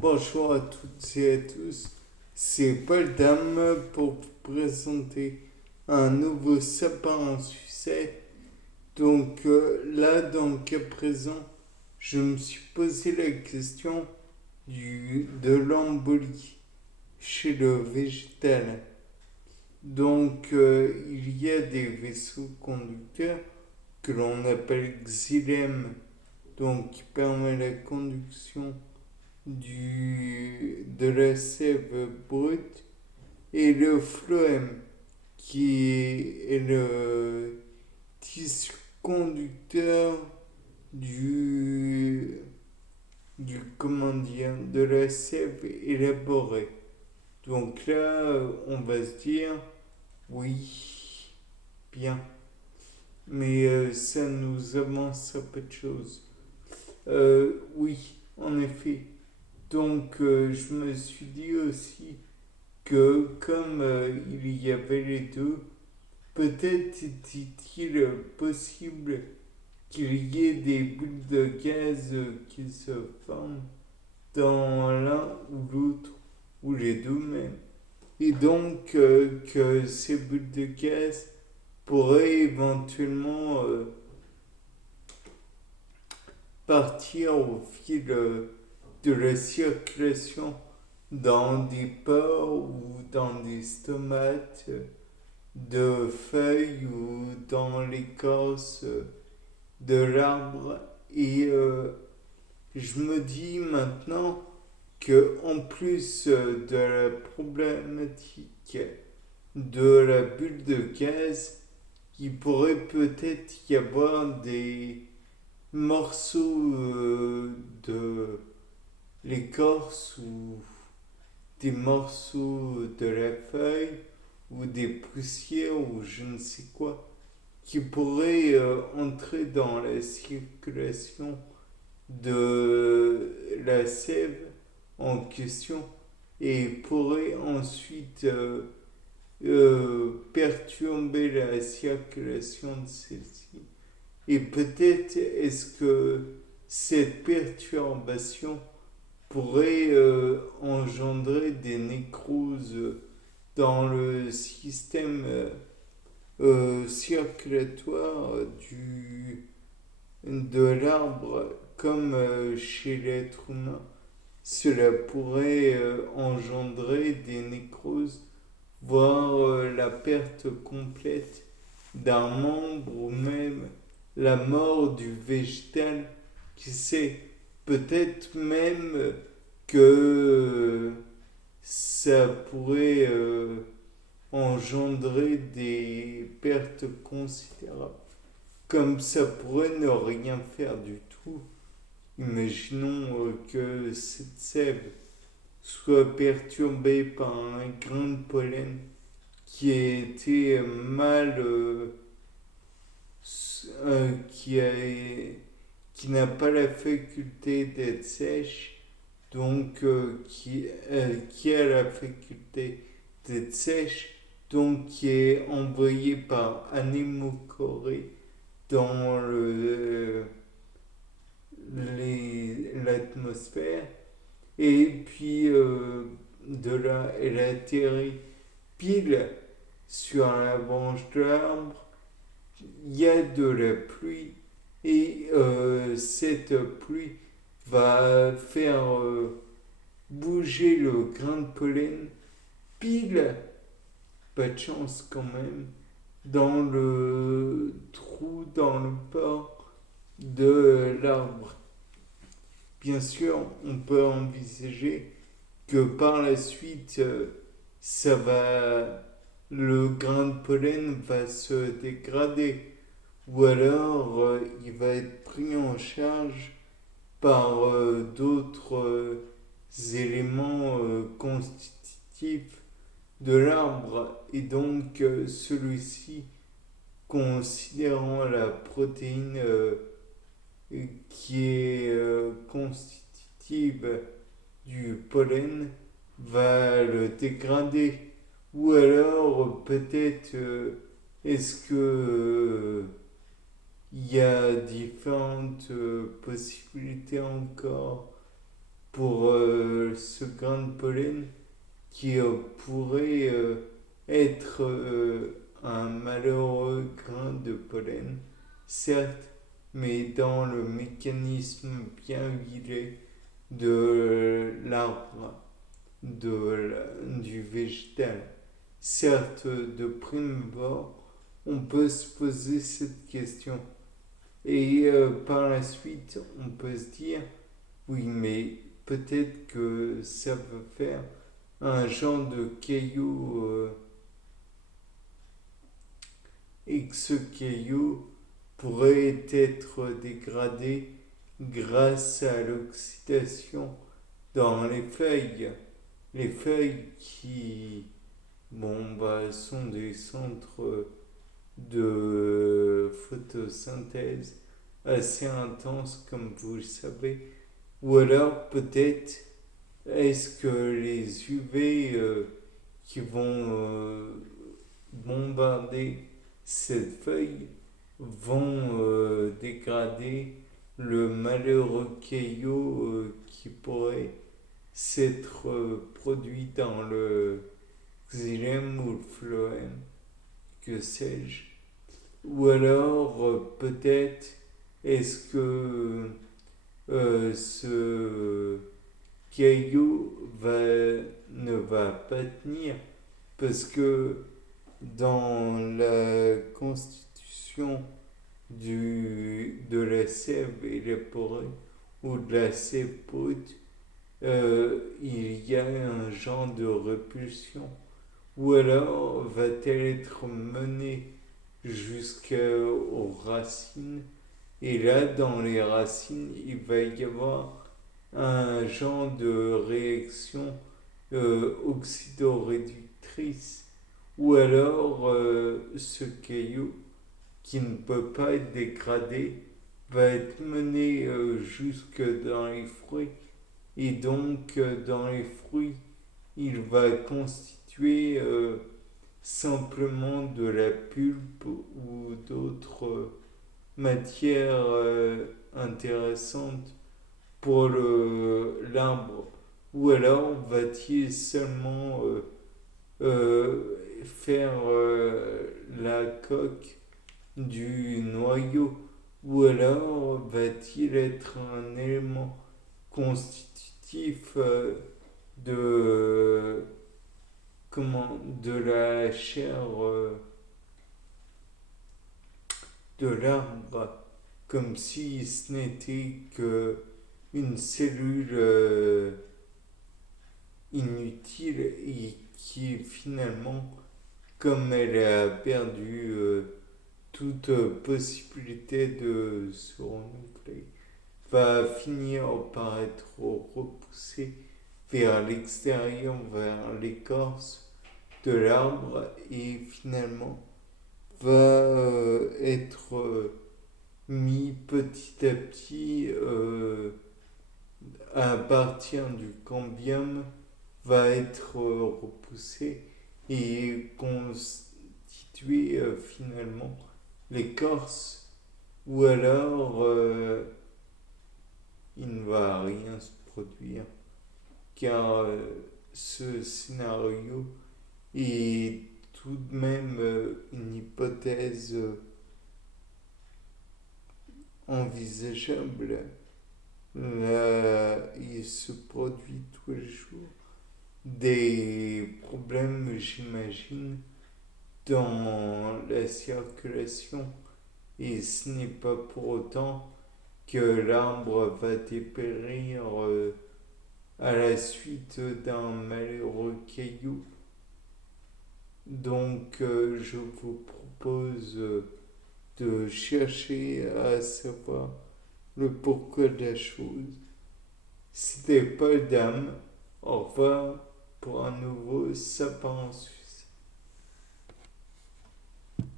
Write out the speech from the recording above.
Bonjour à toutes et à tous, c'est Paul Dame pour vous présenter un nouveau sapin à succès. Donc là, dans le cas présent, je me suis posé la question de l'embolie chez le végétal. Donc il y a des vaisseaux conducteurs que l'on appelle xylème, donc qui permet la conduction de la sève brute, et le phloème qui est le tissu conducteur du, comment dire, de la sève élaborée. Donc là, on va se dire, oui, bien, mais ça nous avance à peu de choses. Oui, en effet. Donc je me suis dit aussi que comme il y avait les deux, peut-être était-il possible qu'il y ait des bulles de gaz qui se forment dans l'un ou l'autre, ou les deux même. Et donc que ces bulles de gaz pourraient éventuellement partir au fil de la circulation dans des porcs ou dans des stomates de feuilles ou dans l'écorce de l'arbre. Et je me dis maintenant que en plus de la problématique de la bulle de gaz, il pourrait peut-être y avoir des morceaux de l'écorce ou des morceaux de la feuille ou des poussières ou je ne sais quoi qui pourraient entrer dans la circulation de la sève en question et pourraient ensuite perturber la circulation de celle-ci. Et peut-être est-ce que cette perturbation pourrait engendrer des nécroses dans le système circulatoire de l'arbre comme chez l'être humain. Cela pourrait engendrer des nécroses, voire la perte complète d'un membre ou même la mort du végétal. Qui sait, peut-être même que ça pourrait engendrer des pertes considérables. Comme ça pourrait ne rien faire du tout. Imaginons que cette sève soit perturbée par un grain de pollen qui a été mal, qui a qui n'a pas la faculté d'être sèche, donc qui a la faculté d'être sèche, donc qui est envoyée par anémocorée dans l'atmosphère, et puis de là, elle atterrit pile sur la branche de l'arbre, il y a de la pluie, et cette pluie va faire bouger le grain de pollen pile, pas de chance quand même, dans le trou, dans le port de l'arbre. Bien sûr, on peut envisager que par la suite, ça va, le grain de pollen va se dégrader, ou alors il va être pris en charge par d'autres éléments constitutifs de l'arbre, et donc celui-ci, considérant la protéine qui est constitutive du pollen, va le dégrader. Ou alors peut-être est-ce que il y a différentes possibilités encore pour ce grain de pollen qui pourrait être un malheureux grain de pollen, certes, mais dans le mécanisme bien huilé de l'arbre, du végétal. Certes, de prime abord, on peut se poser cette question. Et par la suite, on peut se dire, oui, mais peut-être que ça peut faire un genre de caillou et que ce caillou pourrait être dégradé grâce à l'oxydation dans les feuilles. Les feuilles qui sont des centres de photosynthèse assez intenses, comme vous le savez. Ou alors peut-être est-ce que les UV qui vont bombarder cette feuille vont dégrader le malheureux caillot qui pourrait s'être produit dans le xylème ou le phloème, que sais-je. Ou alors peut-être est-ce que ce caillou ne va pas tenir parce que dans la constitution de la sève évaporée ou de la sève brute, il y a un genre de répulsion. Ou alors va-t-elle être menée jusqu'aux racines et là, dans les racines, il va y avoir un genre de réaction oxydoréductrice. Ou alors, ce caillou, qui ne peut pas être dégradé, va être mené jusque dans les fruits. Et donc, dans les fruits, il va constituer simplement de la pulpe ou d'autres matières intéressantes pour l'arbre. Ou alors va-t-il seulement faire la coque du noyau, ou alors va-t-il être un élément constitutif de de la chair de l'arbre, comme si ce n'était que une cellule inutile et qui finalement, comme elle a perdu toute possibilité de se renouveler, va finir par être repoussée vers l'extérieur, vers l'écorce de l'arbre et finalement va être mis petit à petit à partir du cambium, va être repoussé et constituer finalement l'écorce, ou alors il ne va rien se produire car ce scénario est tout de même une hypothèse envisageable. Là, il se produit tous les jours des problèmes, j'imagine, dans la circulation, et ce n'est pas pour autant que l'arbre va dépérir à la suite d'un malheureux caillou. Donc je vous propose de chercher à savoir le pourquoi de la chose. C'était Paul Dame. Au revoir pour un nouveau sapin.